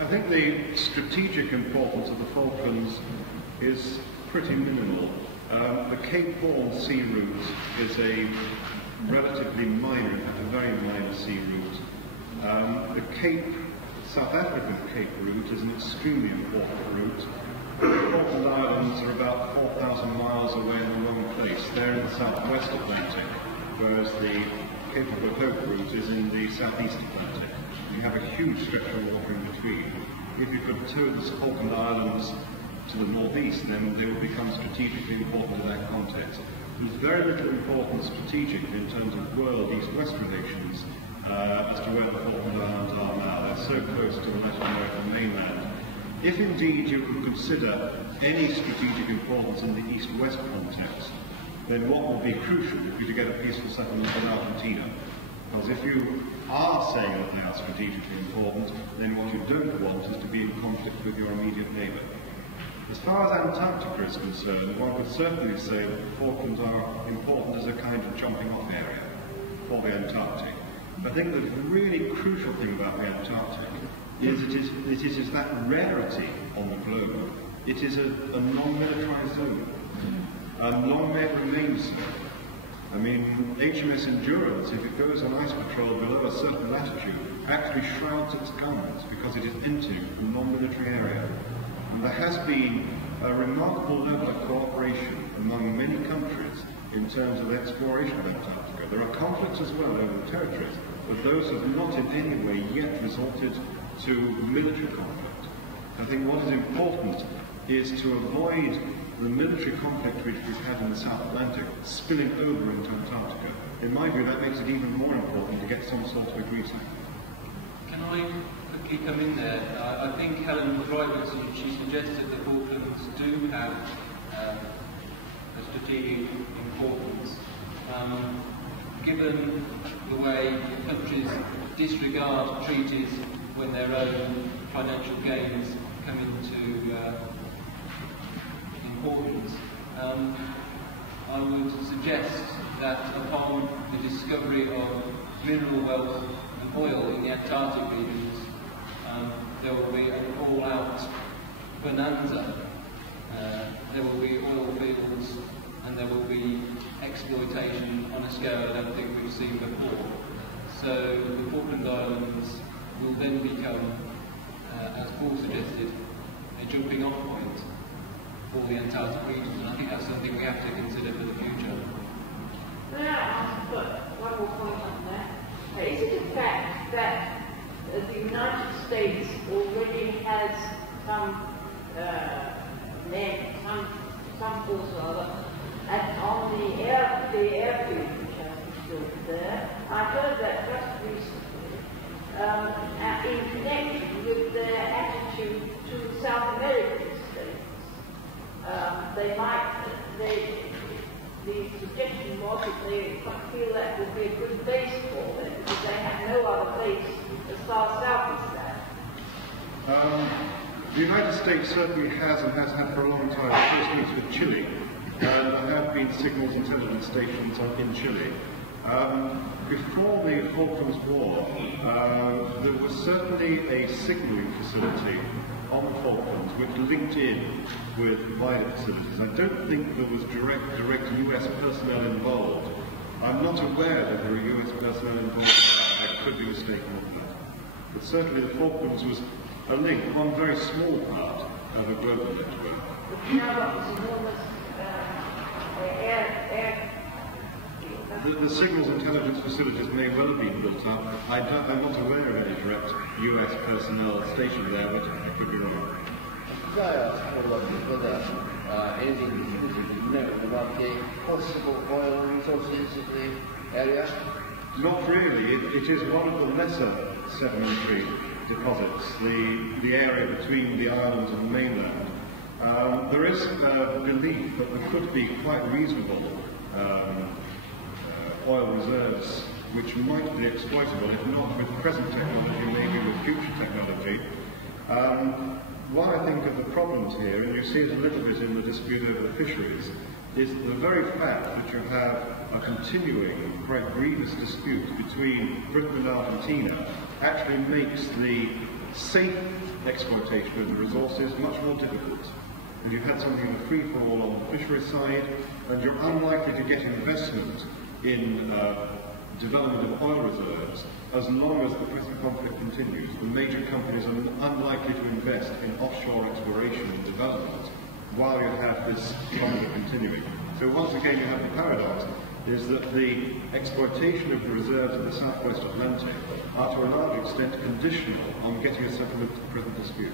I think the strategic importance of the Falklands is pretty minimal. The Cape Horn sea route is a relatively minor, a very minor sea route. The South African Cape route is an extremely important route. The Falkland Islands are about 4,000 miles away in the wrong place. They're in the southwest Atlantic, whereas the Cape of Good Hope route is in the southeast Atlantic. You have a huge stretch of water in between. If you could tow the Falkland Islands to the northeast, then they will become strategically important in that context. There's very little importance strategically in terms of world east-west relations as to where the Falkland Islands are now. They're so close to the Latin American mainland. If indeed you could consider any strategic importance in the east-west context, then what would be crucial would be to get a peaceful settlement in Argentina. Because if you are saying that they are strategically important, then what you don't want is to be in conflict with your immediate neighbour. As far as Antarctica is concerned, one could certainly say that the Falklands are important as a kind of jumping-off area for the Antarctic. I think the really crucial thing about the Antarctic is it is that rarity on the globe. It is a non-militarized zone. Long may it remain so. I mean, HMS Endurance, if it goes on ice patrol below a certain latitude, actually shrouds its guns because it is into a non-military area. And there has been a remarkable level of cooperation among many countries in terms of the exploration of Antarctica. There are conflicts as well over the territories, but those have not in any way yet resorted to military conflict. I think what is important is to avoid the military conflict which we've had in the South Atlantic spilling over into Antarctica. In my view, that makes it even more important to get some sort of agreement. Can I quickly come in there? I think Helen was right when she suggested the Falklands do have a strategic importance. Given the way countries disregard treaties when their own financial gains come into importance, I would suggest that upon the discovery of mineral wealth and oil in the Antarctic regions, there will be an all-out bonanza. There will be oil fields and there will be exploitation on a scale I don't think we've seen before. So the Falkland Islands will then become, as Paul suggested, a jumping off point for the Antarctic region, and I think that's something we have to consider for the future. May I ask one more point on that? Is it a fact that the United States already has some force or other on the airfield which has been built there? I heard that just recently in connection with their attitude to South American states. The suggestion was that they feel that would be a good base for them because they have no other base as far south as that. The United States certainly has and has had for a long time close links with Chile, and there have been signals intelligence stations in Chile. Before the Falklands War, there was certainly a signalling facility on the Falklands which linked in with wider facilities. I don't think there was direct US personnel involved. I'm not aware that there were US personnel involved. I could be mistaken on that. But certainly the Falklands was a link, one very small part of a global network. The signals intelligence facilities may well have been built up. I'm not aware of any direct US personnel stationed there, but I could be wrong. Could I ask whether anything you know about the possible oil resources in the area? Not really. It is one of the lesser sedimentary deposits, the area between the islands and the mainland. There is a belief that there could be quite reasonable oil reserves which might be exploitable, if not with present technology, maybe with future technology. One, I think, of the problems here, and you see it a little bit in the dispute over the fisheries, is the very fact that you have a continuing, quite grievous dispute between Britain and Argentina actually makes the safe exploitation of the resources much more difficult. And you've had something of a free-for-all on the fishery side, and you're unlikely to get investment in development of oil reserves as long as the present conflict continues. The major companies are unlikely to invest in offshore exploration and development while you have this conflict continuing. So once again you have the paradox is that the exploitation of the reserves of the southwest Atlantic are to a large extent conditional on getting a settlement of the present dispute.